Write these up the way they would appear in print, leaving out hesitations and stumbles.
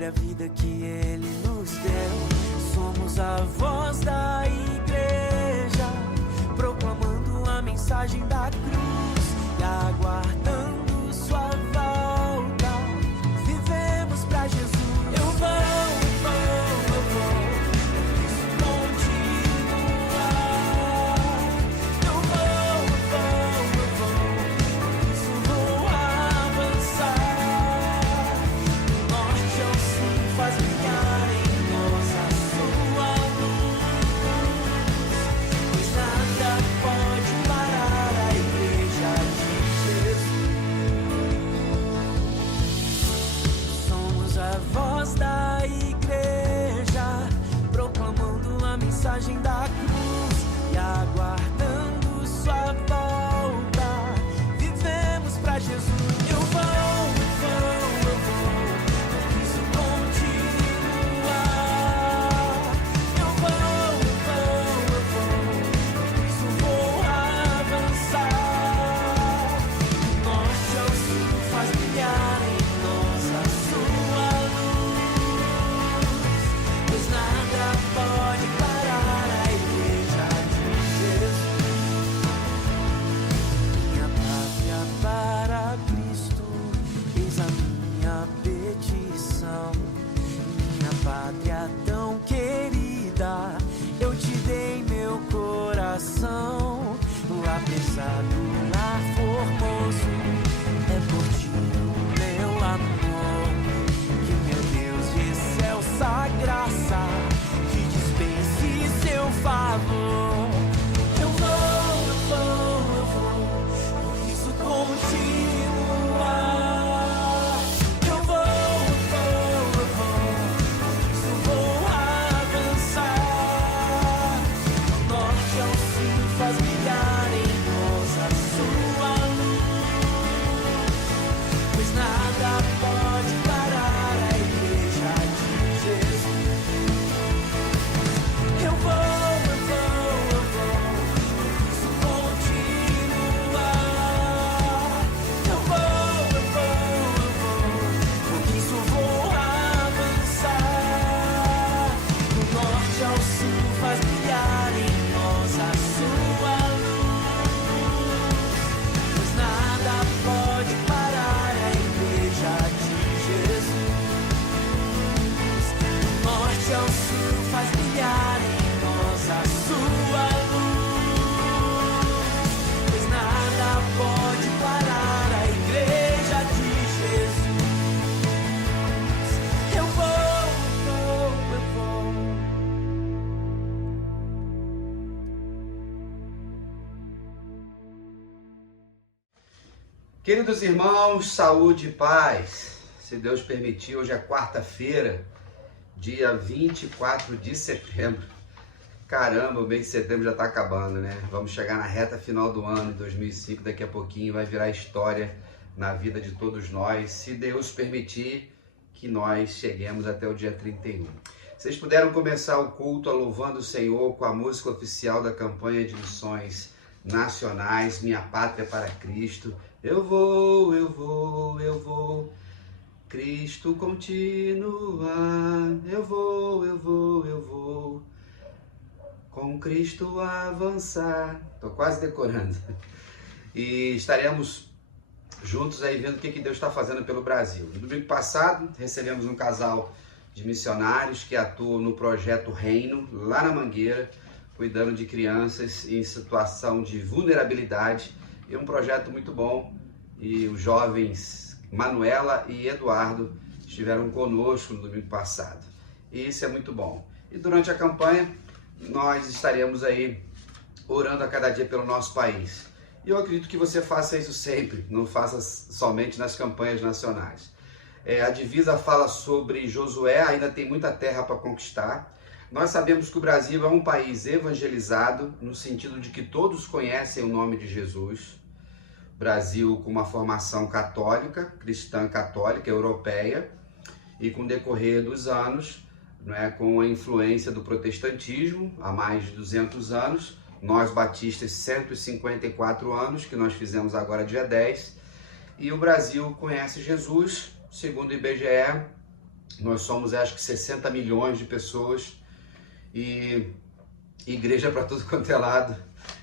sobre a vida que Ele nos deu. Somos a voz da igreja, proclamando a mensagem da cruz e aguardando sua volta. Vivemos pra Jesus. Eu vou mensagem da cruz e aguardando sua volta. Vivemos pra Jesus. Eu vou, preciso continuar. Eu vou, preciso vou avançar. Do norte ao sul faz brilhar em nós a sua luz, pois nada pode para Cristo, eis a minha petição. Minha pátria tão querida, eu te dei meu coração. Apesar do lar formoso, é por ti o meu amor. Que meu Deus de excelsa graça te dispense seu favor. Eu vou continuar. Eu vou avançar. Do norte ao sul faz brilhar em nós a sua luz, pois nada pode parar a igreja de Jesus. Eu vou faz brilhar em nós a sua luz, pois nada pode parar a igreja de Jesus. Do norte ao sul faz brilhar em nós a sua luz, pois nada pode parar a igreja de Jesus. Eu vou. Queridos irmãos, saúde e paz. Se Deus permitir, hoje é quarta-feira, dia 24 de setembro. Caramba, o mês de setembro já está acabando, né? Vamos chegar na reta final do ano de 2005, daqui a pouquinho vai virar história na vida de todos nós, se Deus permitir que nós cheguemos até o dia 31. Vocês puderam começar o culto louvando o Senhor com a música oficial da campanha de missões nacionais, Minha Pátria para Cristo. Eu vou, Cristo continua. Eu vou, com Cristo avançar. Tô quase decorando. E estaremos juntos aí vendo o que Deus está fazendo pelo Brasil. No domingo passado, recebemos um casal de missionários que atuam no projeto Reino, lá na Mangueira, cuidando de crianças em situação de vulnerabilidade. É um projeto muito bom e os jovens Manuela e Eduardo estiveram conosco no domingo passado. E isso é muito bom. E durante a campanha nós estaremos aí orando a cada dia pelo nosso país. E eu acredito que você faça isso sempre, não faça somente nas campanhas nacionais. A divisa fala sobre Josué, ainda tem muita terra para conquistar. Nós sabemos que o Brasil é um país evangelizado, no sentido de que todos conhecem o nome de Jesus. Brasil com uma formação católica, cristã católica, europeia, e com o decorrer dos anos, com a influência do protestantismo, há mais de 200 anos, nós batistas 154 anos, que nós fizemos agora dia 10, e o Brasil conhece Jesus, segundo o IBGE, Nós somos, acho que 60 milhões de pessoas e igreja para tudo quanto é lado,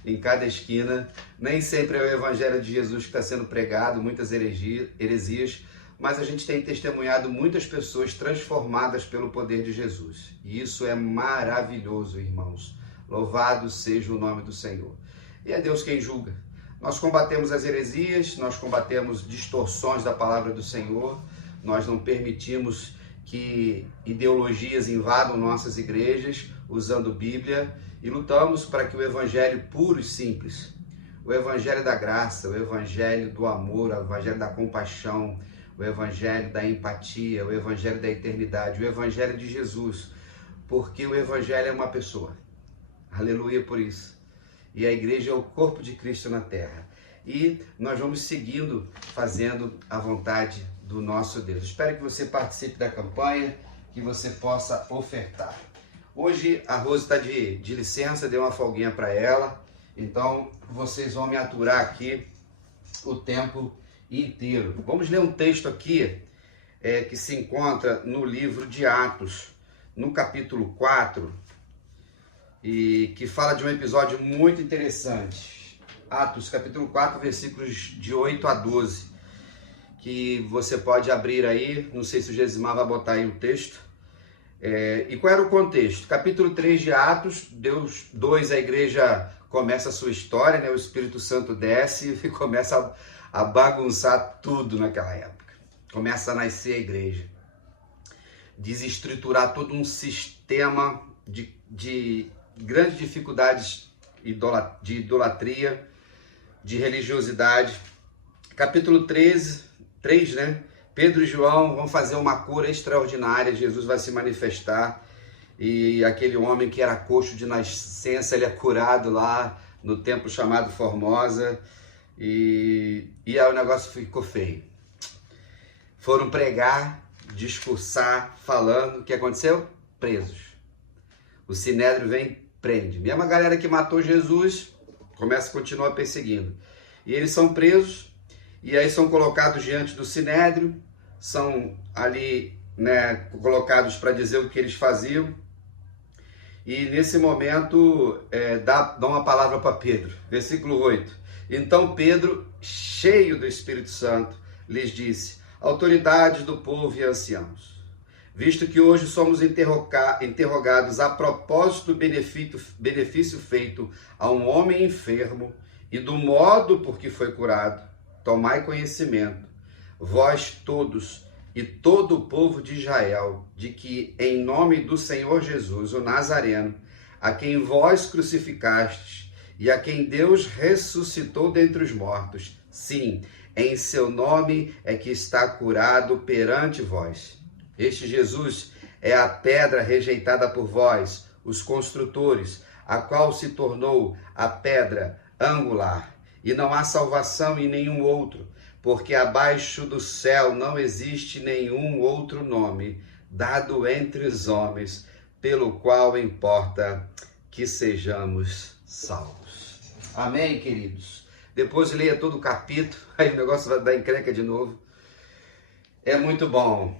em cada esquina. Nem sempre é o Evangelho de Jesus que está sendo pregado, muitas heresias, mas a gente tem testemunhado muitas pessoas transformadas pelo poder de Jesus. E isso é maravilhoso, irmãos. Louvado seja o nome do Senhor. E é Deus quem julga. Nós combatemos as heresias, nós combatemos distorções da palavra do Senhor, nós não permitimos que ideologias invadam nossas igrejas usando Bíblia e lutamos para que o Evangelho puro e simples, o Evangelho da graça, o Evangelho do amor, o Evangelho da compaixão, o Evangelho da empatia, o Evangelho da eternidade, o Evangelho de Jesus, porque o Evangelho é uma pessoa. Aleluia por isso. E a igreja é o corpo de Cristo na terra. E nós vamos seguindo, fazendo a vontade do nosso Deus. Espero que você participe da campanha, que você possa ofertar. Hoje a Rose está de licença, dei uma folguinha para ela, então vocês vão me aturar aqui o tempo inteiro. Vamos ler um texto aqui que se encontra no livro de Atos, no capítulo 4, e que fala de um episódio muito interessante. Atos, capítulo 4, versículos de 8 a 12, que você pode abrir aí, não sei se o Gesimar vai botar aí o texto. E qual era o contexto? Capítulo 3 de Atos, Deus 2, a igreja começa a sua história, né? O Espírito Santo desce e começa a bagunçar tudo naquela época. Começa a nascer a igreja. Desestruturar todo um sistema de grandes dificuldades de idolatria, de religiosidade. Capítulo 3, né? Pedro e João vão fazer uma cura extraordinária, Jesus vai se manifestar e aquele homem que era coxo de nascença, ele é curado lá no templo chamado Formosa e aí o negócio ficou feio. Foram pregar, discursar, falando, o que aconteceu? Presos. O Sinédrio vem, prende. Mesmo a galera que matou Jesus, continua perseguindo. E eles são presos e aí são colocados diante do Sinédrio, são ali, né, colocados para dizer o que eles faziam. E nesse momento dá uma palavra para Pedro, versículo 8. Então Pedro, cheio do Espírito Santo, lhes disse: autoridades do povo e anciãos, visto que hoje somos interrogados a propósito do benefício feito a um homem enfermo e do modo por que foi curado, tomai conhecimento, vós todos e todo o povo de Israel, de que em nome do Senhor Jesus, o Nazareno, a quem vós crucificastes e a quem Deus ressuscitou dentre os mortos, sim, em seu nome é que está curado perante vós. Este Jesus é a pedra rejeitada por vós, os construtores, a qual se tornou a pedra angular. E não há salvação em nenhum outro, porque abaixo do céu não existe nenhum outro nome dado entre os homens, pelo qual importa que sejamos salvos. Amém, queridos? Depois leia todo o capítulo, aí o negócio vai dar encrenca de novo. É muito bom.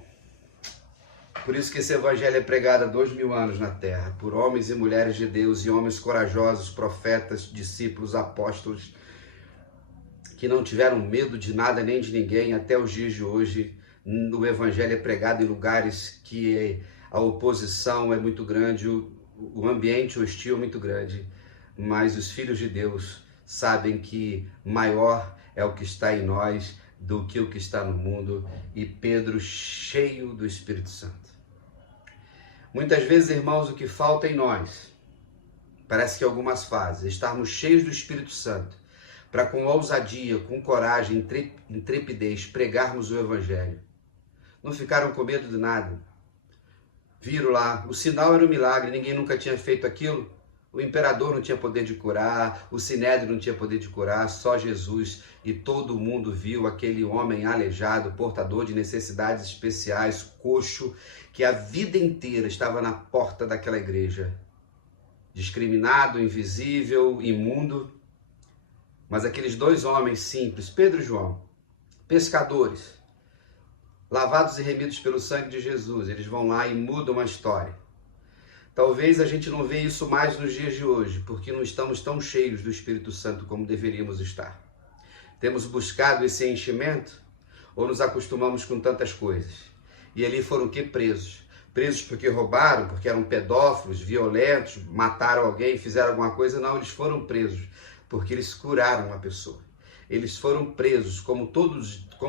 Por isso que esse evangelho é pregado há 2000 anos na terra, por homens e mulheres de Deus e homens corajosos, profetas, discípulos, apóstolos, que não tiveram medo de nada nem de ninguém. Até os dias de hoje, o evangelho é pregado em lugares que a oposição é muito grande, o ambiente hostil é muito grande, mas os filhos de Deus sabem que maior é o que está em nós do que o que está no mundo. E Pedro, cheio do Espírito Santo. Muitas vezes, irmãos, o que falta em nós, parece que algumas fases, estarmos cheios do Espírito Santo, para com ousadia, com coragem, intrepidez, pregarmos o Evangelho. Não ficaram com medo de nada. Viram lá, o sinal era um milagre, ninguém nunca tinha feito aquilo. O imperador não tinha poder de curar, o Sinédrio não tinha poder de curar, só Jesus. E todo mundo viu aquele homem aleijado, portador de necessidades especiais, coxo, que a vida inteira estava na porta daquela igreja. Discriminado, invisível, imundo. Mas aqueles dois homens simples, Pedro e João, pescadores, lavados e remidos pelo sangue de Jesus, eles vão lá e mudam a história. Talvez a gente não vê isso mais nos dias de hoje, porque não estamos tão cheios do Espírito Santo como deveríamos estar. Temos buscado esse enchimento ou nos acostumamos com tantas coisas? E ali foram o quê? Presos. Presos porque roubaram, porque eram pedófilos, violentos, mataram alguém, fizeram alguma coisa? Não, eles foram presos porque eles curaram uma pessoa. Eles foram presos, como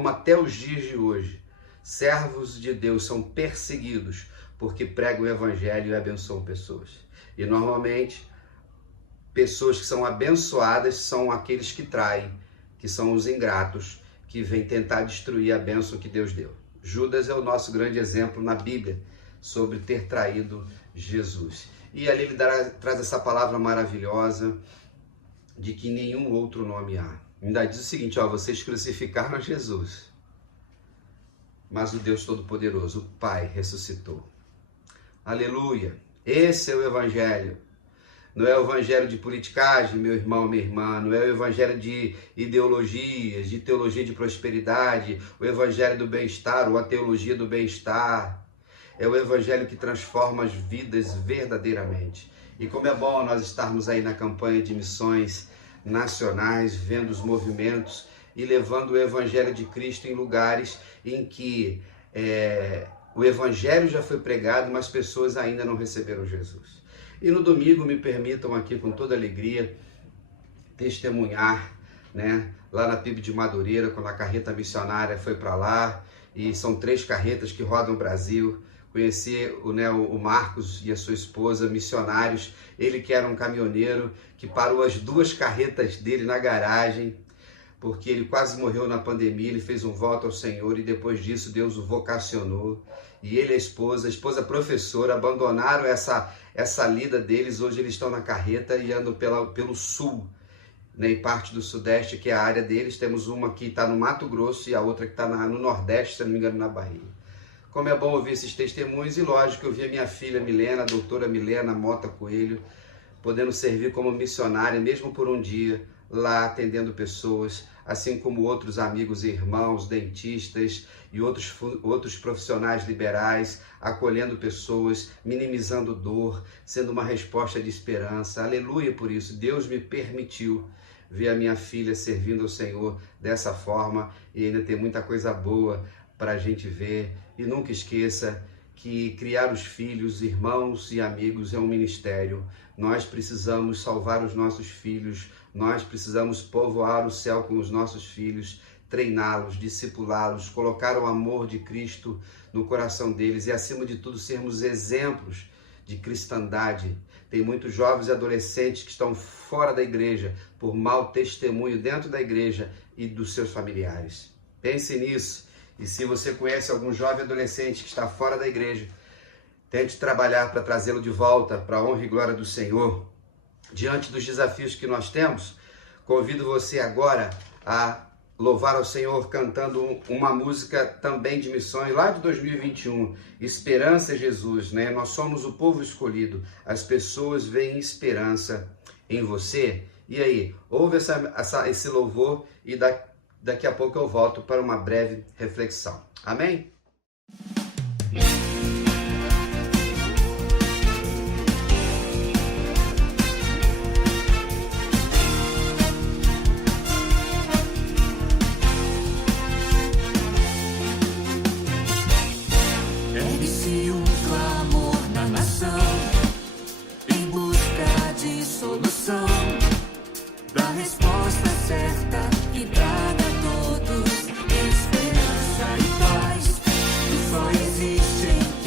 até os dias de hoje. Servos de Deus são perseguidos porque pregam o evangelho e abençoam pessoas. E normalmente, pessoas que são abençoadas são aqueles que traem, que são os ingratos, que vêm tentar destruir a bênção que Deus deu. Judas é o nosso grande exemplo na Bíblia sobre ter traído Jesus. E ali ele traz essa palavra maravilhosa de que nenhum outro nome há. Ainda diz o seguinte, vocês crucificaram Jesus, mas o Deus Todo-Poderoso, o Pai, ressuscitou. Aleluia! Esse é o Evangelho. Não é o evangelho de politicagem, meu irmão, minha irmã. Não é o evangelho de ideologias, de teologia de prosperidade, o evangelho do bem-estar ou a teologia do bem-estar. É o evangelho que transforma as vidas verdadeiramente. E como é bom nós estarmos aí na campanha de missões nacionais, vendo os movimentos e levando o evangelho de Cristo em lugares em que o evangelho já foi pregado, mas pessoas ainda não receberam Jesus. E no domingo me permitam aqui com toda alegria testemunhar, lá na PIB de Madureira, quando a carreta missionária foi para lá, e são 3 carretas que rodam o Brasil. Conheci o Marcos e a sua esposa, missionários, ele que era um caminhoneiro, que parou as 2 carretas dele na garagem, porque ele quase morreu na pandemia, ele fez um voto ao Senhor e depois disso Deus o vocacionou. E ele e a esposa professora, abandonaram essa lida deles. Hoje eles estão na carreta e andam pelo sul, e parte do sudeste, que é a área deles. Temos uma que está no Mato Grosso e a outra que está no nordeste, se não me engano, na Bahia. Como é bom ouvir esses testemunhos e lógico, eu vi a minha filha Milena, a doutora Milena Mota Coelho, podendo servir como missionária, mesmo por um dia, lá atendendo pessoas, assim como outros amigos e irmãos, dentistas e outros profissionais liberais, acolhendo pessoas, minimizando dor, sendo uma resposta de esperança. Aleluia por isso. Deus me permitiu ver a minha filha servindo ao Senhor dessa forma e ainda tem muita coisa boa para a gente ver. E nunca esqueça que criar os filhos, irmãos e amigos é um ministério. Nós precisamos salvar os nossos filhos, nós precisamos povoar o céu com os nossos filhos, treiná-los, discipulá-los, colocar o amor de Cristo no coração deles e, acima de tudo, sermos exemplos de cristandade. Tem muitos jovens e adolescentes que estão fora da igreja por mau testemunho dentro da igreja e dos seus familiares. Pense nisso. E se você conhece algum jovem adolescente que está fora da igreja, tente trabalhar para trazê-lo de volta para a honra e glória do Senhor. Diante dos desafios que nós temos, convido você agora a louvar ao Senhor cantando uma música também de missões lá de 2021, Esperança Jesus, Nós somos o povo escolhido, as pessoas veem esperança em você. E aí, ouve esse louvor e daqui a pouco eu volto para uma breve reflexão. Amém? Ergue-se um clamor na nação, em busca de solução, da resposta certa que traga a todos esperança e paz, que só existe em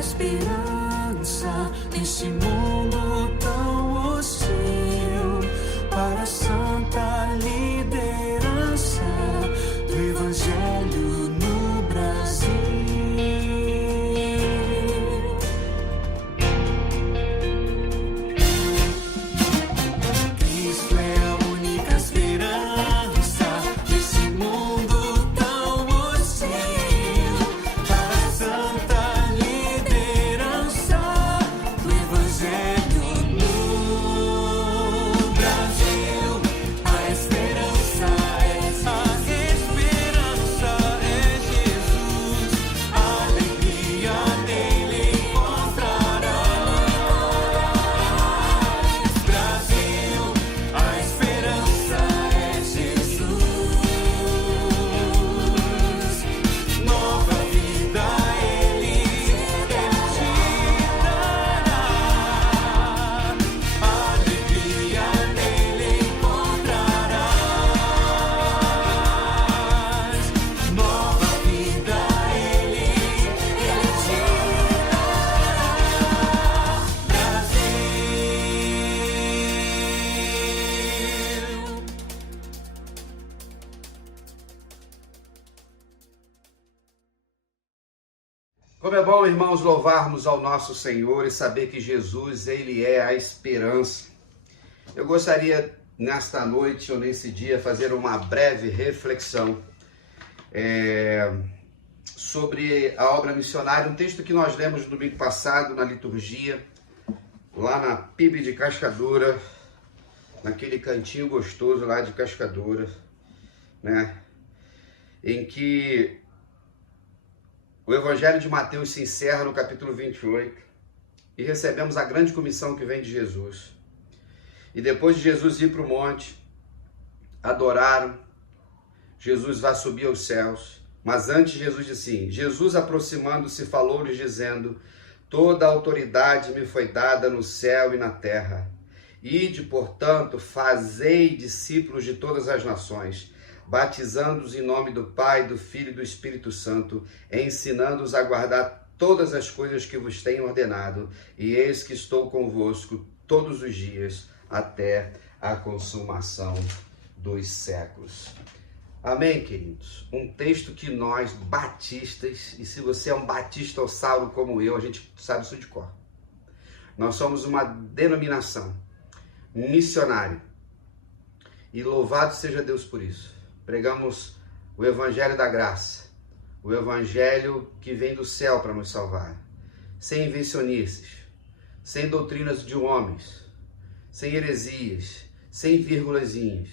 esperança nesse mundo tão hostil, para a santa liderança do Evangelho no Brasil. Cristo é a única esperança nesse mundo tão hostil, para a santa liderança do Evangelho no Brasil. A esperança é Jesus, a alegria nele encontrarás. Brasil, a esperança é Jesus, nova vida ele te dará. Alegria nele encontrarás, nova vida ele te dará. Brasil. Como é bom, irmãos, louvarmos ao nosso Senhor e saber que Jesus, Ele é a esperança. Eu gostaria, nesta noite ou nesse dia, fazer uma breve reflexão sobre a obra missionária, um texto que nós lemos no domingo passado na liturgia, lá na PIB de Cascadura, naquele cantinho gostoso lá de Cascadura, né? Em que o Evangelho de Mateus se encerra no capítulo 28 e recebemos a grande comissão que vem de Jesus. E depois de Jesus ir para o monte, adoraram, Jesus vai subir aos céus. Mas antes Jesus disse assim: Jesus aproximando-se falou-lhes dizendo: toda a autoridade me foi dada no céu e na terra. Ide, portanto, fazei discípulos de todas as nações, batizando-os em nome do Pai, do Filho e do Espírito Santo, ensinando-os a guardar todas as coisas que vos tenho ordenado, e eis que estou convosco todos os dias, até a consumação dos séculos. Amém, queridos? Um texto que nós, batistas, e se você é um batista ossauro como eu, a gente sabe isso de cor. Nós somos uma denominação missionária, e louvado seja Deus por isso. Pregamos o Evangelho da Graça, o Evangelho que vem do céu para nos salvar, sem invencionices, sem doutrinas de homens, sem heresias, sem vírgulazinhas.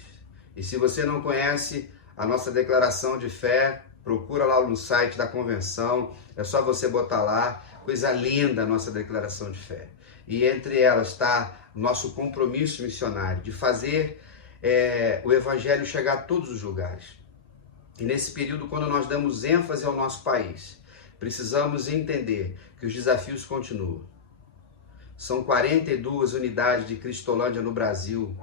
E se você não conhece a nossa declaração de fé, procura lá no site da convenção, é só você botar lá, coisa linda a nossa declaração de fé. E entre elas está o nosso compromisso missionário, de fazer o Evangelho chegar a todos os lugares. E nesse período, quando nós damos ênfase ao nosso país, precisamos entender que os desafios continuam. São 42 unidades de Cristolândia no Brasil,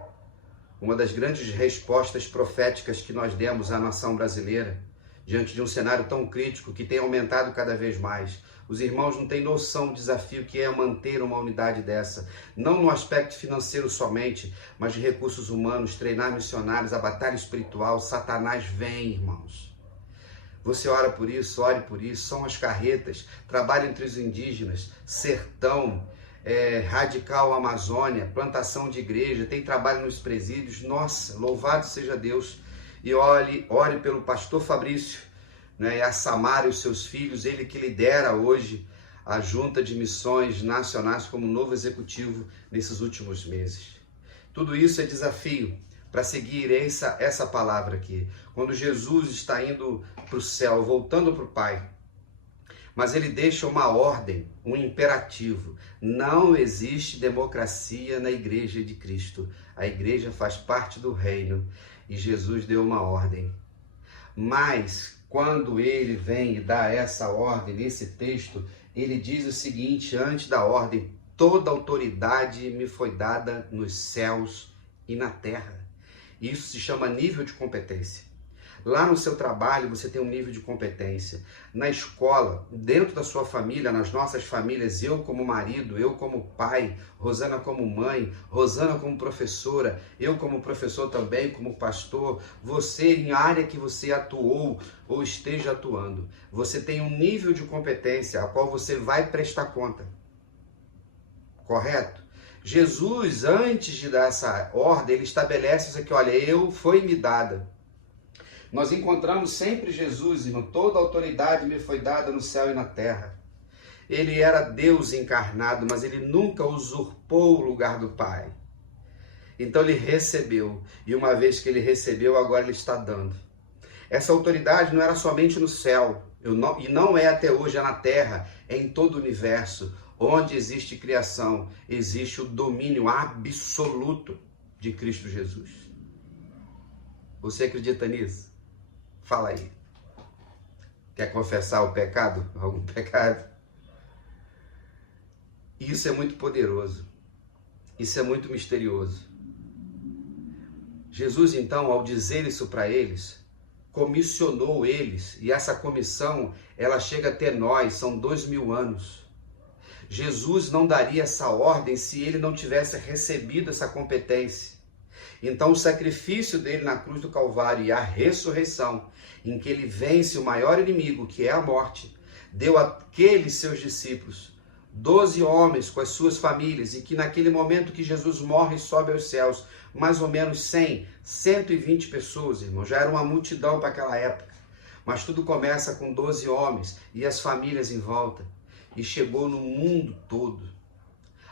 uma das grandes respostas proféticas que nós demos à nação brasileira, diante de um cenário tão crítico que tem aumentado cada vez mais. Os irmãos não têm noção do desafio que é manter uma unidade dessa, não no aspecto financeiro somente, mas de recursos humanos, treinar missionários, a batalha espiritual. Satanás vem, irmãos. Você ora por isso, ore por isso. São as carretas, trabalho entre os indígenas, sertão, Radical Amazônia, plantação de igreja, tem trabalho nos presídios. Nossa, louvado seja Deus. E ore pelo pastor Fabrício, né, e a Samara e os seus filhos, ele que lidera hoje a Junta de Missões Nacionais como novo executivo nesses últimos meses. Tudo isso é desafio para seguir essa palavra aqui. Quando Jesus está indo para o céu, voltando para o Pai, mas ele deixa uma ordem, um imperativo. Não existe democracia na Igreja de Cristo. A igreja faz parte do reino e Jesus deu uma ordem. Mas quando ele vem e dá essa ordem, nesse texto, ele diz o seguinte, antes da ordem: toda autoridade me foi dada nos céus e na terra. Isso se chama nível de competência. Lá no seu trabalho você tem um nível de competência. Na escola, dentro da sua família, nas nossas famílias, eu como marido, eu como pai, Rosana como mãe, Rosana como professora, eu como professor também, como pastor, você em área que você atuou ou esteja atuando, você tem um nível de competência a qual você vai prestar conta. Correto? Jesus, antes de dar essa ordem, ele estabelece isso aqui, olha, foi-me dada. Nós encontramos sempre Jesus, irmão, toda autoridade me foi dada no céu e na terra. Ele era Deus encarnado, mas ele nunca usurpou o lugar do Pai. Então ele recebeu, e uma vez que ele recebeu, agora ele está dando. Essa autoridade não era somente no céu, e não é até hoje, é na terra, é em todo o universo. Onde existe criação, existe o domínio absoluto de Cristo Jesus. Você acredita nisso? Fala aí. Quer confessar o pecado? Algum pecado? Isso é muito poderoso. Isso é muito misterioso. Jesus, então, ao dizer isso para eles, comissionou eles, e essa comissão, ela chega até nós, são 2000 anos. Jesus não daria essa ordem se ele não tivesse recebido essa competência. Então o sacrifício dele na cruz do Calvário e a ressurreição, em que ele vence o maior inimigo, que é a morte, deu àqueles seus discípulos 12 homens com as suas famílias, e que naquele momento que Jesus morre e sobe aos céus, mais ou menos 120 pessoas, irmão, já era uma multidão para aquela época. Mas tudo começa com 12 homens e as famílias em volta. E chegou no mundo todo.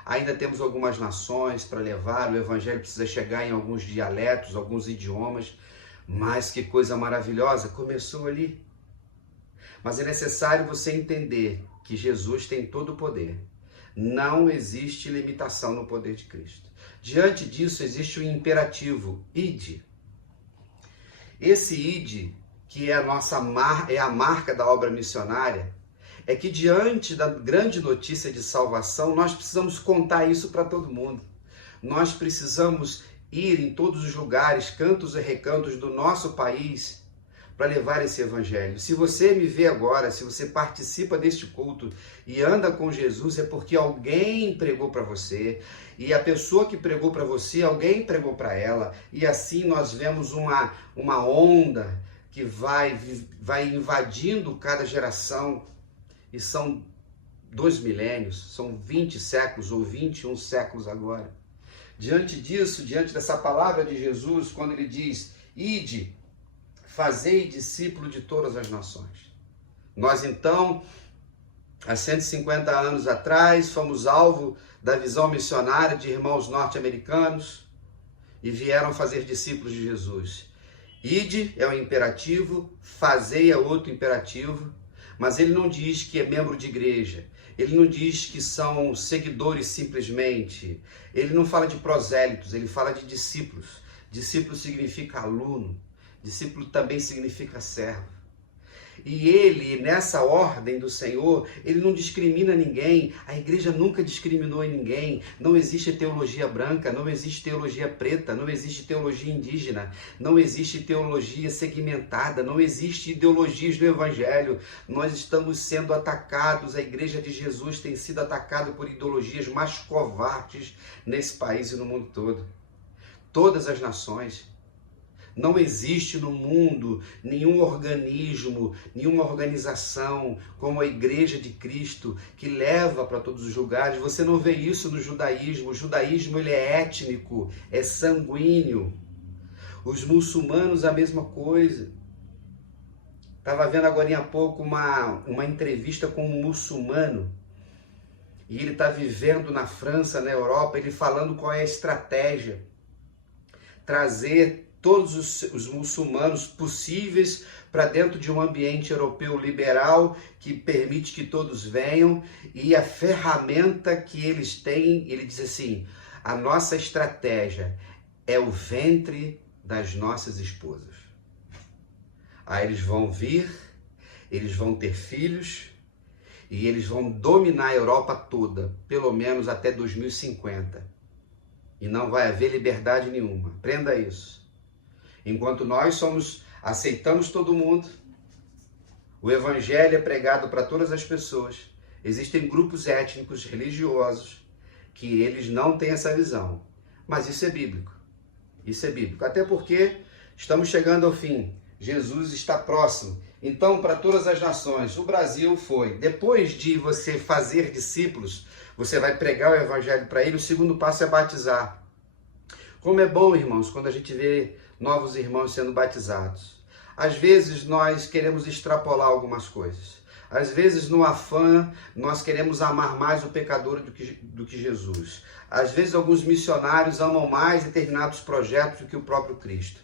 Ainda temos algumas nações para levar, o evangelho precisa chegar em alguns dialetos, alguns idiomas, mas que coisa maravilhosa, começou ali. Mas é necessário você entender que Jesus tem todo o poder. Não existe limitação no poder de Cristo. Diante disso existe o imperativo, ide. Esse ide, que é a marca da obra missionária, é que diante da grande notícia de salvação, nós precisamos contar isso para todo mundo. Nós precisamos ir em todos os lugares, cantos e recantos do nosso país, para levar esse evangelho. Se você me vê agora, se você participa deste culto e anda com Jesus, é porque alguém pregou para você, e a pessoa que pregou para você, alguém pregou para ela, e assim nós vemos uma onda que vai invadindo cada geração. E são 2 milênios, são 20 séculos ou 21 séculos agora. Diante disso, diante dessa palavra de Jesus, quando ele diz, ide, fazei discípulo de todas as nações. Nós então, há 150 anos atrás, fomos alvo da visão missionária de irmãos norte-americanos e vieram fazer discípulos de Jesus. Ide é o imperativo, fazei é outro imperativo. Mas ele não diz que é membro de igreja, ele não diz que são seguidores simplesmente, ele não fala de prosélitos, ele fala de discípulos. Discípulo significa aluno, discípulo também significa servo. E ele, nessa ordem do Senhor, ele não discrimina ninguém, a igreja nunca discriminou ninguém, não existe teologia branca, não existe teologia preta, não existe teologia indígena, não existe teologia segmentada, não existe ideologias do evangelho. Nós estamos sendo atacados, a igreja de Jesus tem sido atacada por ideologias mais covardes nesse país e no mundo todo. Todas as nações. Não existe no mundo nenhum organismo, nenhuma organização como a Igreja de Cristo que leva para todos os lugares. Você não vê isso no judaísmo. O judaísmo ele é étnico, é sanguíneo. Os muçulmanos a mesma coisa. Estava vendo agora há pouco uma entrevista com um muçulmano. E ele está vivendo na França, na Europa, ele falando qual é a estratégia. Trazer todos os muçulmanos possíveis para dentro de um ambiente europeu liberal que permite que todos venham, e a ferramenta que eles têm, ele diz assim, a nossa estratégia é o ventre das nossas esposas. Aí eles vão vir, eles vão ter filhos e eles vão dominar a Europa toda, pelo menos até 2050. E não vai haver liberdade nenhuma. Aprenda isso. Enquanto nós somos aceitamos todo mundo, o evangelho é pregado para todas as pessoas. Existem grupos étnicos, religiosos, que eles não têm essa visão. Mas isso é bíblico. Isso é bíblico. Até porque estamos chegando ao fim. Jesus está próximo. Então, para todas as nações, o Brasil foi. Depois de você fazer discípulos, você vai pregar o evangelho para ele. O segundo passo é batizar. Como é bom, irmãos, quando a gente vê novos irmãos sendo batizados. Às vezes nós queremos extrapolar algumas coisas. Às vezes, no afã, nós queremos amar mais o pecador do que Jesus. Às vezes, alguns missionários amam mais determinados projetos do que o próprio Cristo.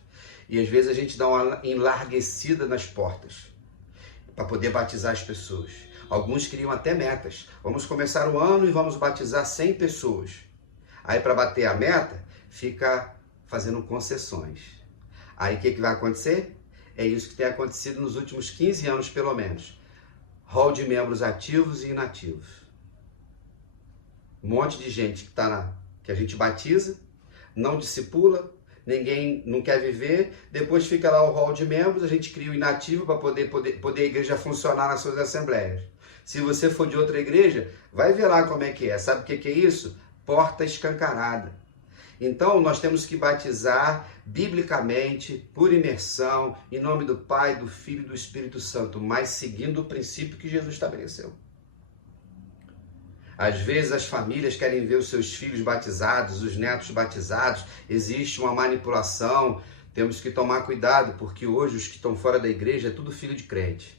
E às vezes a gente dá uma enlarguecida nas portas para poder batizar as pessoas. Alguns criam até metas. Vamos começar o ano e vamos batizar 100 pessoas. Aí, para bater a meta, fica fazendo concessões. Aí, o que vai acontecer? É isso que tem acontecido nos últimos 15 anos, pelo menos. Rol de membros ativos e inativos. Um monte de gente que a gente batiza, não discipula, ninguém não quer viver, depois fica lá o rol de membros, a gente cria o inativo para poder a igreja funcionar nas suas assembleias. Se você for de outra igreja, vai ver lá como é que é. Sabe o que é isso? Porta escancarada. Então, nós temos que batizar biblicamente, por imersão, em nome do Pai, do Filho e do Espírito Santo, mas seguindo o princípio que Jesus estabeleceu. Às vezes as famílias querem ver os seus filhos batizados, os netos batizados, existe uma manipulação, temos que tomar cuidado, porque hoje os que estão fora da igreja é tudo filho de crente.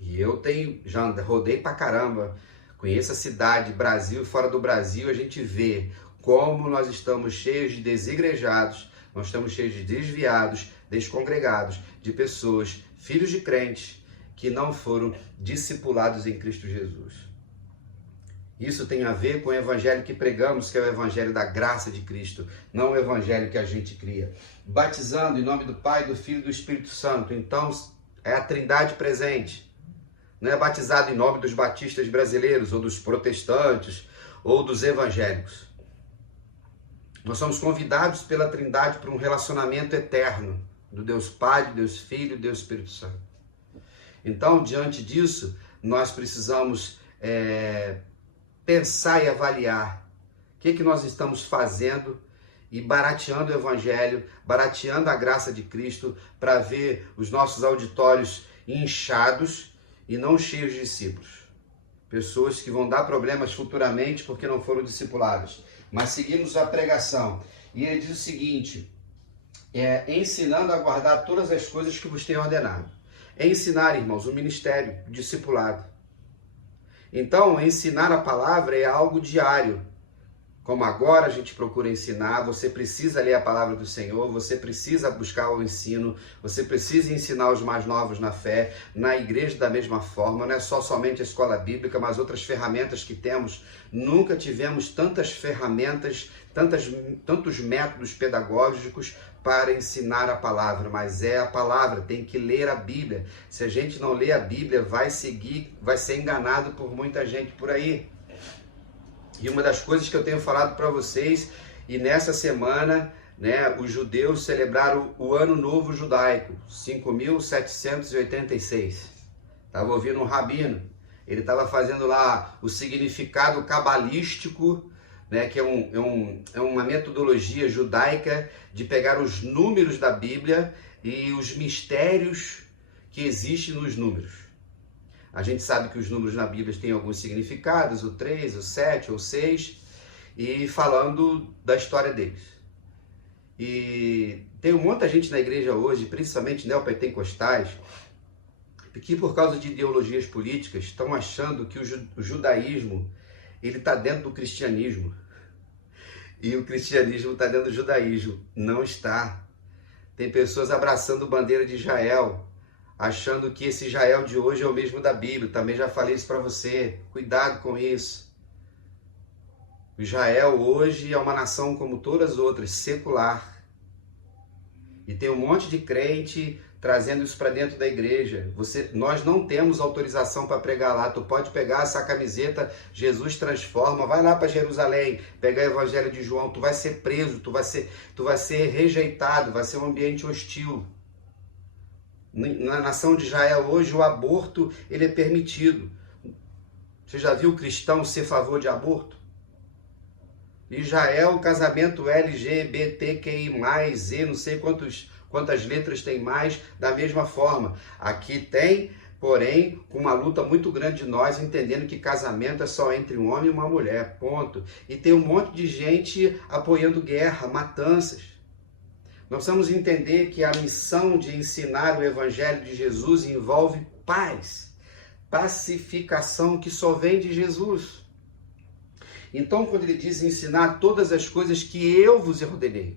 E eu já rodei pra caramba, conheço a cidade, Brasil e fora do Brasil, a gente vê como nós estamos cheios de desigrejados, nós estamos cheios de desviados, descongregados, de pessoas, filhos de crentes, que não foram discipulados em Cristo Jesus. Isso tem a ver com o evangelho que pregamos, que é o evangelho da graça de Cristo, não o evangelho que a gente cria. Batizando em nome do Pai, do Filho e do Espírito Santo. Então, é a Trindade presente. Não é batizado em nome dos batistas brasileiros, ou dos protestantes, ou dos evangélicos. Nós somos convidados pela Trindade para um relacionamento eterno do Deus Pai, do Deus Filho e do Deus Espírito Santo. Então, diante disso, nós precisamos pensar e avaliar o que nós estamos fazendo e barateando o Evangelho, barateando a graça de Cristo para ver os nossos auditórios inchados e não cheios de discípulos. Pessoas que vão dar problemas futuramente porque não foram discipuladas. Mas seguimos a pregação. E ele diz o seguinte, ensinando a guardar todas as coisas que vos tenho ordenado. É ensinar, irmãos, o ministério, o discipulado. Então, ensinar a palavra é algo diário. Como agora a gente procura ensinar, você precisa ler a palavra do Senhor, você precisa buscar o ensino, você precisa ensinar os mais novos na fé, na igreja da mesma forma, não é somente a escola bíblica, mas outras ferramentas que temos. Nunca tivemos tantas ferramentas, tantos métodos pedagógicos para ensinar a palavra, mas é a palavra, tem que ler a Bíblia. Se a gente não ler a Bíblia, vai ser enganado por muita gente por aí. E uma das coisas que eu tenho falado para vocês, e nessa semana, os judeus celebraram o Ano Novo Judaico, 5.786. Estava ouvindo um rabino, ele estava fazendo lá o significado cabalístico, que é uma metodologia judaica de pegar os números da Bíblia e os mistérios que existem nos números. A gente sabe que os números na Bíblia têm alguns significados, o 3, o 7, o 6, e falando da história deles. E tem muita gente na igreja hoje, principalmente neopentecostais, que por causa de ideologias políticas estão achando que o judaísmo ele está dentro do cristianismo. E o cristianismo está dentro do judaísmo. Não está. Tem pessoas abraçando bandeira de Israel, achando que esse Israel de hoje é o mesmo da Bíblia. Também já falei isso para você. Cuidado com isso. O Israel hoje é uma nação como todas as outras, secular. E tem um monte de crente trazendo isso para dentro da igreja. Nós não temos autorização para pregar lá. Tu pode pegar essa camiseta, Jesus transforma, vai lá para Jerusalém, pegar o Evangelho de João, tu vai ser preso, tu vai ser rejeitado, vai ser um ambiente hostil. Na nação de Israel hoje o aborto ele é permitido. Você já viu cristão ser a favor de aborto? Em Israel o casamento LGBTQI+, Z, não sei quantas letras tem mais, da mesma forma. Aqui tem, porém, com uma luta muito grande de nós, entendendo que casamento é só entre um homem e uma mulher, ponto. E tem um monte de gente apoiando guerra, matanças. Nós precisamos entender que a missão de ensinar o Evangelho de Jesus envolve paz, pacificação que só vem de Jesus. Então, quando ele diz ensinar todas as coisas que eu vos ordenei,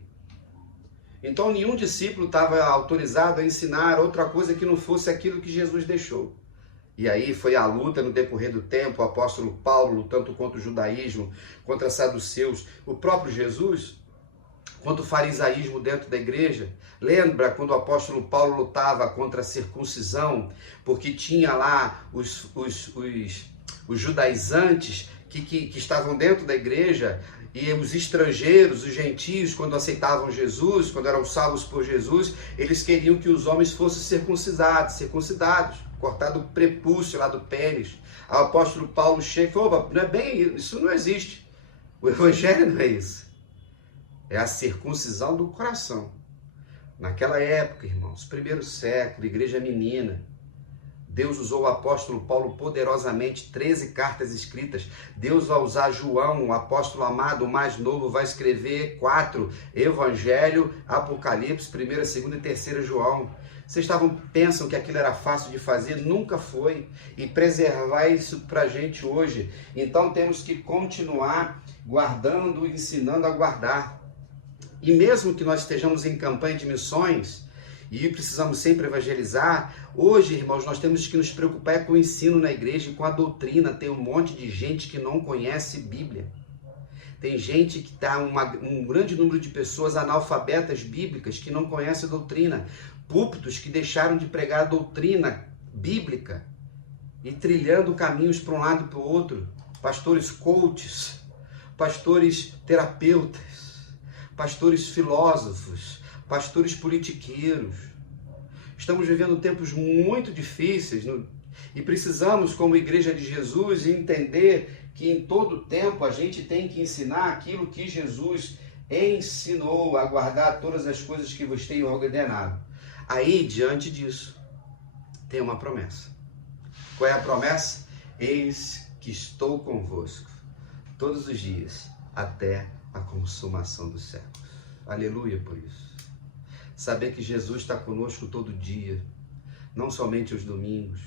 então nenhum discípulo estava autorizado a ensinar outra coisa que não fosse aquilo que Jesus deixou. E aí foi a luta no decorrer do tempo, o apóstolo Paulo lutando contra o judaísmo, contra os saduceus, o próprio Jesus contra o farisaísmo dentro da igreja. Lembra quando o apóstolo Paulo lutava contra a circuncisão, porque tinha lá os judaizantes que estavam dentro da igreja, e os estrangeiros, os gentios, quando aceitavam Jesus, quando eram salvos por Jesus, eles queriam que os homens fossem circuncidados, cortado o prepúcio lá do pênis. O apóstolo Paulo chega e falou: não é bem isso, não existe. O evangelho não é isso. É a circuncisão do coração. Naquela época, irmãos, primeiro século, igreja menina, Deus usou o apóstolo Paulo poderosamente, 13 cartas escritas. Deus vai usar João, o apóstolo amado, o mais novo, vai escrever 4, Evangelho, Apocalipse, 1ª, 2ª e 3ª João. Vocês pensam que aquilo era fácil de fazer? Nunca foi. E preservar isso para a gente hoje. Então temos que continuar guardando, ensinando a guardar. E mesmo que nós estejamos em campanha de missões e precisamos sempre evangelizar, hoje, irmãos, nós temos que nos preocupar com o ensino na igreja e com a doutrina. Tem um monte de gente que não conhece Bíblia. Tem gente que está, um grande número de pessoas analfabetas bíblicas que não conhecem a doutrina. Púlpitos que deixaram de pregar a doutrina bíblica e trilhando caminhos para um lado e para o outro. Pastores coaches, pastores terapeutas, pastores filósofos, pastores politiqueiros. Estamos vivendo tempos muito difíceis e precisamos, como Igreja de Jesus, entender que em todo tempo a gente tem que ensinar aquilo que Jesus ensinou, a guardar todas as coisas que vos tenho ordenado. Aí, diante disso, tem uma promessa. Qual é a promessa? Eis que estou convosco todos os dias, até a consumação dos séculos. Aleluia por isso. Saber que Jesus está conosco todo dia, não somente aos domingos,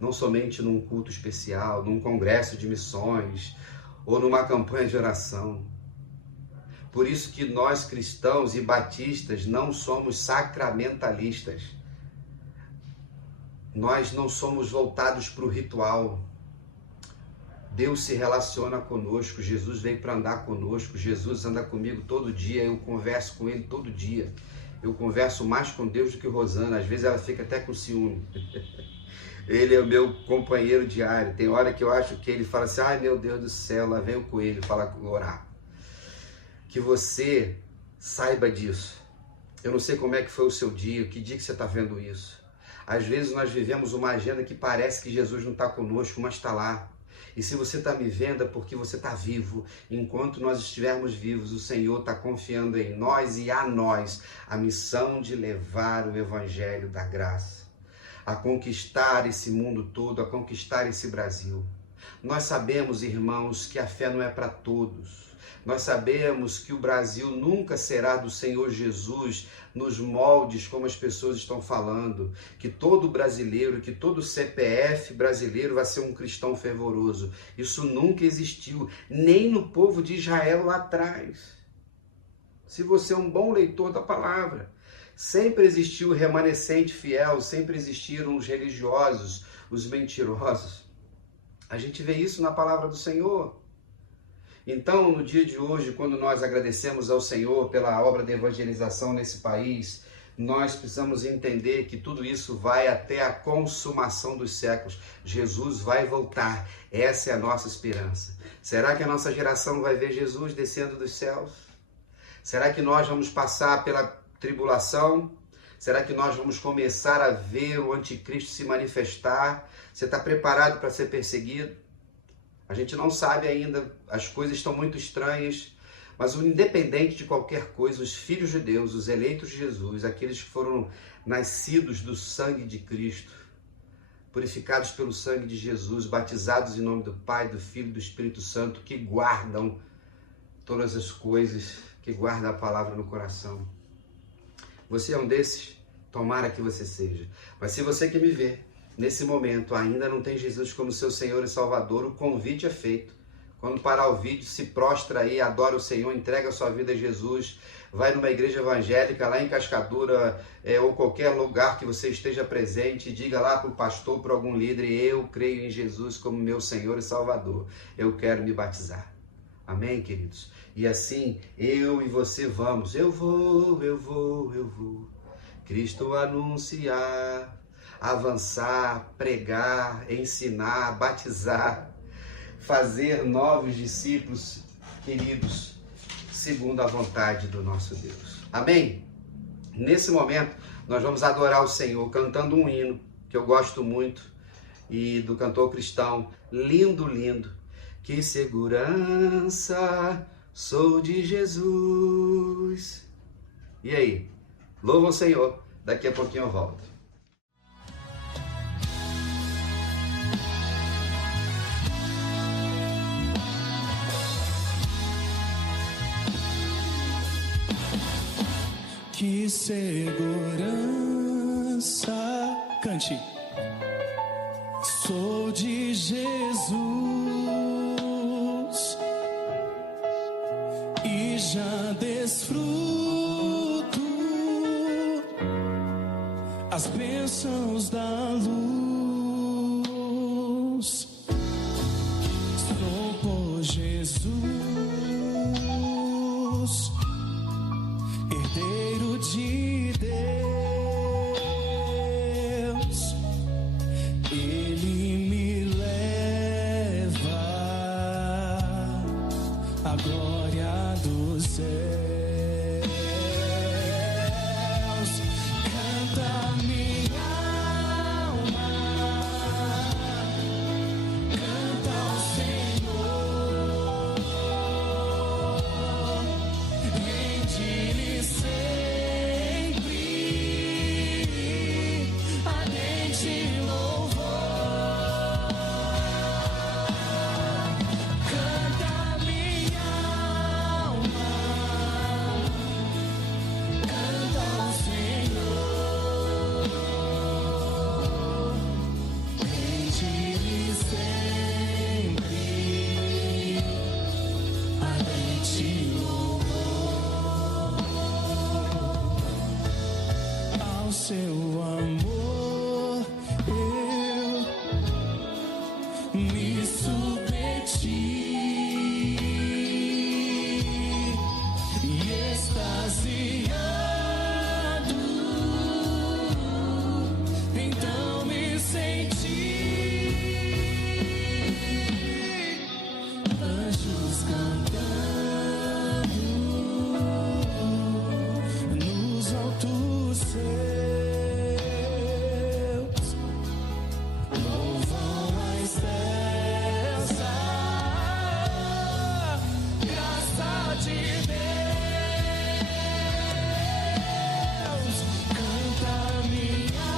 não somente num culto especial, num congresso de missões ou numa campanha de oração. Por isso que nós cristãos e batistas não somos sacramentalistas. Nós não somos voltados para o ritual. Deus se relaciona conosco, Jesus veio para andar conosco, Jesus anda comigo todo dia, eu converso com Ele todo dia. Eu converso mais com Deus do que Rosana, às vezes ela fica até com ciúme. Ele é o meu companheiro diário, tem hora que eu acho que ele fala assim: ai meu Deus do céu, lá vem o coelho, fala orar. Que você saiba disso. Eu não sei como é que foi o seu dia, que dia que você está vendo isso. Às vezes nós vivemos uma agenda que parece que Jesus não está conosco, mas está lá. E se você está me vendo é porque você está vivo. Enquanto nós estivermos vivos, o Senhor está confiando em nós e a nós a missão de levar o Evangelho da graça, a conquistar esse mundo todo, a conquistar esse Brasil. Nós sabemos, irmãos, que a fé não é para todos. Nós sabemos que o Brasil nunca será do Senhor Jesus nos moldes como as pessoas estão falando, que todo brasileiro, que todo CPF brasileiro vai ser um cristão fervoroso. Isso nunca existiu, nem no povo de Israel lá atrás. Se você é um bom leitor da palavra, sempre existiu o remanescente fiel, sempre existiram os religiosos, os mentirosos. A gente vê isso na palavra do Senhor. Então, no dia de hoje, quando nós agradecemos ao Senhor pela obra de evangelização nesse país, nós precisamos entender que tudo isso vai até a consumação dos séculos. Jesus vai voltar. Essa é a nossa esperança. Será que a nossa geração vai ver Jesus descendo dos céus? Será que nós vamos passar pela tribulação? Será que nós vamos começar a ver o anticristo se manifestar? Você está preparado para ser perseguido? A gente não sabe ainda, as coisas estão muito estranhas, mas independente de qualquer coisa, os filhos de Deus, os eleitos de Jesus, aqueles que foram nascidos do sangue de Cristo, purificados pelo sangue de Jesus, batizados em nome do Pai, do Filho e do Espírito Santo, que guardam todas as coisas, que guardam a palavra no coração. Você é um desses? Tomara que você seja. Mas se você que me vê, nesse momento, ainda não tem Jesus como seu Senhor e Salvador, o convite é feito. Quando parar o vídeo, se prostra aí, adora o Senhor, entrega a sua vida a Jesus, vai numa igreja evangélica lá em Cascadura ou qualquer lugar que você esteja presente, diga lá para o pastor, para algum líder, eu creio em Jesus como meu Senhor e Salvador, eu quero me batizar. Amém, queridos? E assim, eu e você vamos, eu vou, Cristo anunciar, avançar, pregar, ensinar, batizar, fazer novos discípulos, queridos, segundo a vontade do nosso Deus. Amém? Nesse momento, nós vamos adorar o Senhor cantando um hino que eu gosto muito e do cantor cristão, lindo, lindo. Que segurança sou de Jesus. E aí? Louva o Senhor. Daqui a pouquinho eu volto. Que segurança, cante, sou de Jesus e já desfruto as bênçãos da luz. Sou por Jesus herdeiro de Deus, Ele me leva à glória dos céus. Canta minha alma, canta ao Senhor, rende-lhe sempre ardente louvor. Canta minha alma, canta ao Senhor, rende-lhe sempre ardente louvor. Ao seu amor eu me submeti e extasiado, então me senti. Anjos cantando nos altos céus, louvam a excelsa graça de Deus. Canta minha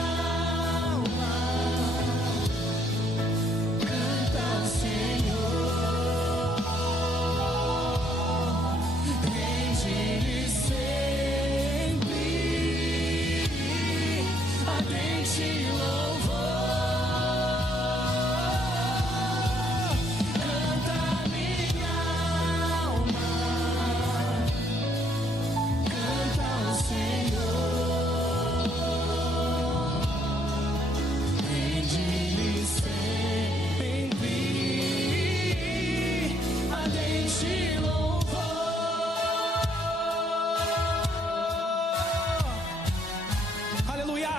alma, canta ao Senhor, rende-lhe sempre ardente louvor. Canta minha alma, canta ao Senhor, rende-lhe sempre ardente louvor. Aleluia!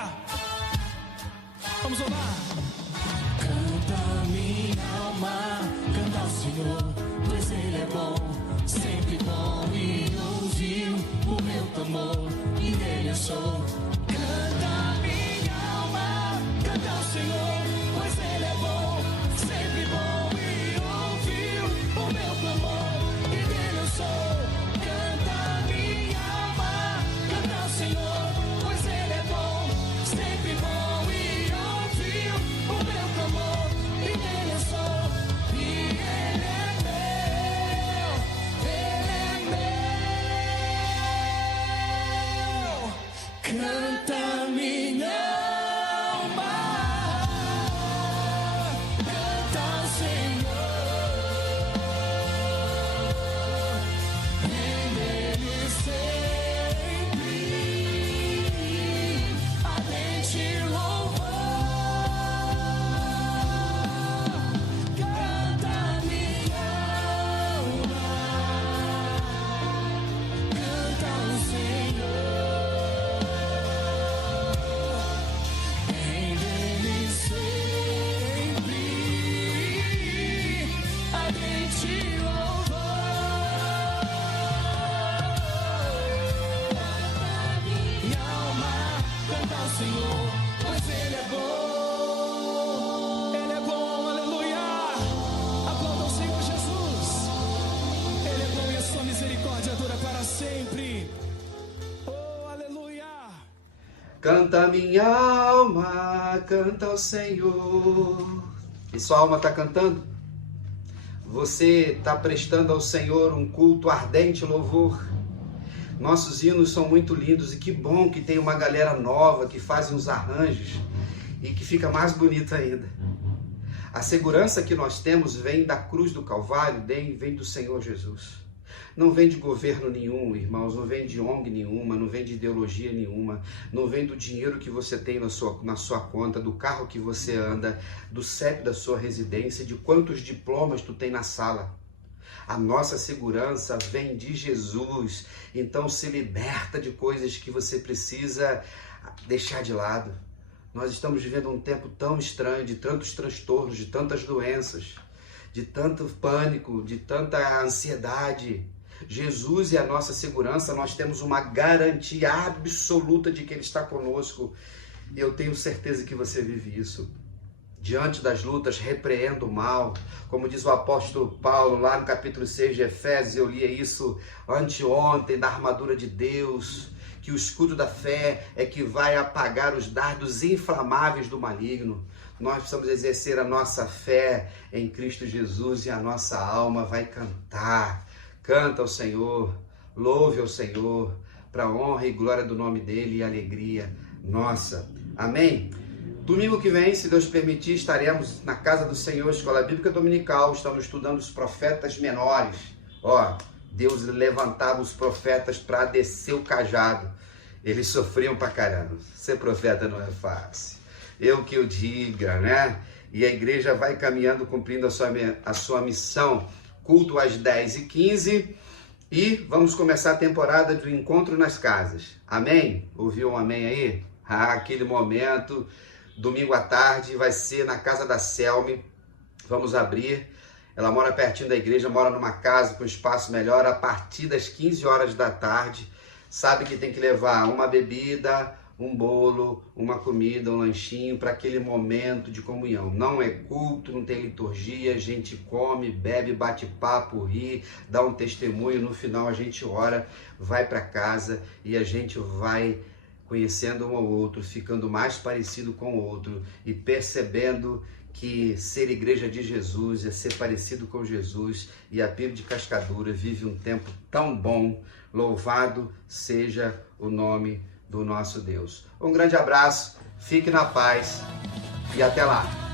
Canta minha alma, canta ao Senhor. E sua alma está cantando? Você está prestando ao Senhor um culto ardente louvor? Nossos hinos são muito lindos e que bom que tem uma galera nova que faz uns arranjos e que fica mais bonito ainda. A segurança que nós temos vem da cruz do Calvário, vem do Senhor Jesus. Não vem de governo nenhum, irmãos, não vem de ONG nenhuma, não vem de ideologia nenhuma, não vem do dinheiro que você tem na sua conta, do carro que você anda, do CEP da sua residência, de quantos diplomas tu tem na sala. A nossa segurança vem de Jesus, então se liberta de coisas que você precisa deixar de lado. Nós estamos vivendo um tempo tão estranho, de tantos transtornos, de tantas doenças, de tanto pânico, de tanta ansiedade. Jesus é a nossa segurança, nós temos uma garantia absoluta de que Ele está conosco. E eu tenho certeza que você vive isso. Diante das lutas, repreenda o mal. Como diz o apóstolo Paulo, lá no capítulo 6 de Efésios, eu li isso anteontem, da armadura de Deus, que o escudo da fé é que vai apagar os dardos inflamáveis do maligno. Nós precisamos exercer a nossa fé em Cristo Jesus e a nossa alma vai cantar. Canta ao Senhor, louve ao Senhor, para a honra e glória do nome dEle e alegria nossa. Amém? Domingo que vem, se Deus permitir, estaremos na Casa do Senhor, Escola Bíblica Dominical. Estamos estudando os profetas menores. Deus levantava os profetas para descer o cajado. Eles sofriam pra caramba. Ser profeta não é fácil. Eu que eu diga, né? E a igreja vai caminhando, cumprindo a sua missão. Culto às 10h15. E vamos começar a temporada do Encontro nas Casas. Amém? Ouviu um amém aí? Aquele momento, domingo à tarde, vai ser na casa da Selmi. Vamos abrir. Ela mora pertinho da igreja, mora numa casa com espaço melhor, a partir das 15 horas da tarde. Sabe que tem que levar uma bebida, um bolo, uma comida, um lanchinho para aquele momento de comunhão. Não é culto, não tem liturgia, a gente come, bebe, bate papo, ri, dá um testemunho, no final a gente ora, vai para casa e a gente vai conhecendo um ao outro, ficando mais parecido com o outro e percebendo que ser igreja de Jesus é ser parecido com Jesus, e a PIB de Cascadura vive um tempo tão bom. Louvado seja o nome do nosso Deus. Um grande abraço, fique na paz e até lá.